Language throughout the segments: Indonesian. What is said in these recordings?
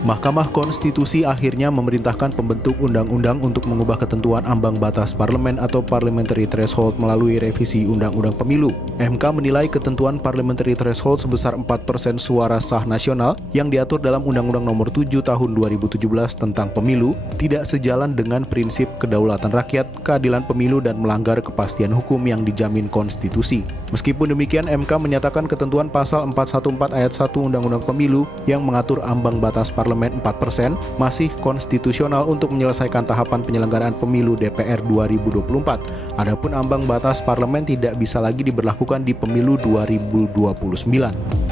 Mahkamah Konstitusi akhirnya memerintahkan pembentuk undang-undang untuk mengubah ketentuan ambang batas parlemen atau parliamentary threshold melalui revisi Undang-Undang Pemilu. MK menilai ketentuan parliamentary threshold sebesar 4% suara sah nasional yang diatur dalam Undang-Undang Nomor 7 Tahun 2017 tentang pemilu tidak sejalan dengan prinsip kedaulatan rakyat, keadilan pemilu, dan melanggar kepastian hukum yang dijamin konstitusi. Meskipun demikian, MK menyatakan ketentuan pasal 414 ayat 1 Undang-Undang Pemilu yang mengatur ambang batas parlemen 4% masih konstitusional untuk menyelesaikan tahapan penyelenggaraan pemilu DPR 2024. Adapun ambang batas parlemen tidak bisa lagi diberlakukan di pemilu 2029.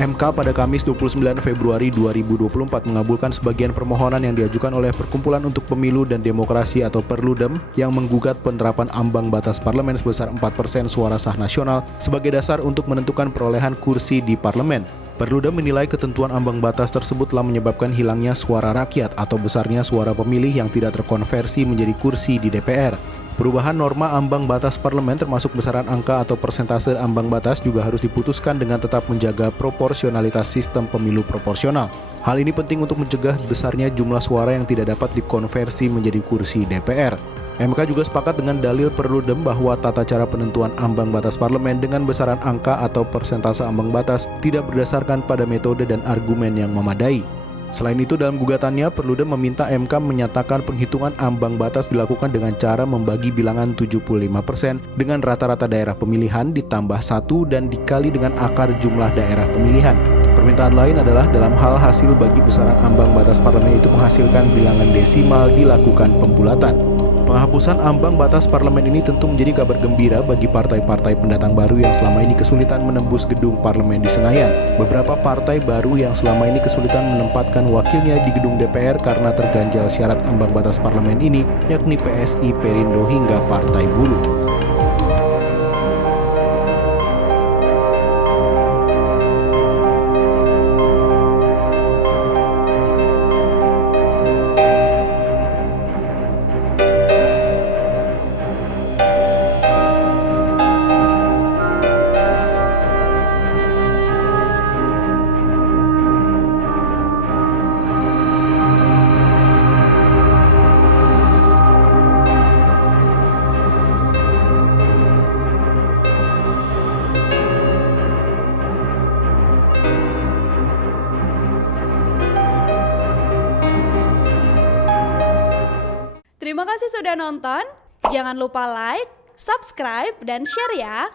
MK pada Kamis 29 Februari 2024 mengabulkan sebagian permohonan yang diajukan oleh Perkumpulan untuk Pemilu dan Demokrasi atau Perludem yang menggugat penerapan ambang batas parlemen sebesar 4% suara sah nasional sebagai dasar untuk menentukan perolehan kursi di parlemen. Perludem menilai ketentuan ambang batas tersebut telah menyebabkan hilangnya suara rakyat atau besarnya suara pemilih yang tidak terkonversi menjadi kursi di DPR. Perubahan norma ambang batas parlemen termasuk besaran angka atau persentase ambang batas juga harus diputuskan dengan tetap menjaga proporsionalitas sistem pemilu proporsional. Hal ini penting untuk mencegah besarnya jumlah suara yang tidak dapat dikonversi menjadi kursi DPR. MK juga sepakat dengan dalil Perludem bahwa tata cara penentuan ambang batas parlemen dengan besaran angka atau persentase ambang batas tidak berdasarkan pada metode dan argumen yang memadai. Selain itu, dalam gugatannya, Perludem meminta MK menyatakan penghitungan ambang batas dilakukan dengan cara membagi bilangan 75% dengan rata-rata daerah pemilihan ditambah 1 dan dikali dengan akar jumlah daerah pemilihan. Permintaan lain adalah dalam hal hasil bagi besaran ambang batas parlemen itu menghasilkan bilangan desimal dilakukan pembulatan. Penghapusan ambang batas parlemen ini tentu menjadi kabar gembira bagi partai-partai pendatang baru yang selama ini kesulitan menembus gedung parlemen di Senayan. Beberapa partai baru yang selama ini kesulitan menempatkan wakilnya di gedung DPR karena terganjal syarat ambang batas parlemen ini, yakni PSI, Perindo, hingga Partai Buruh. Terima kasih sudah nonton. Jangan lupa like, subscribe, dan share ya.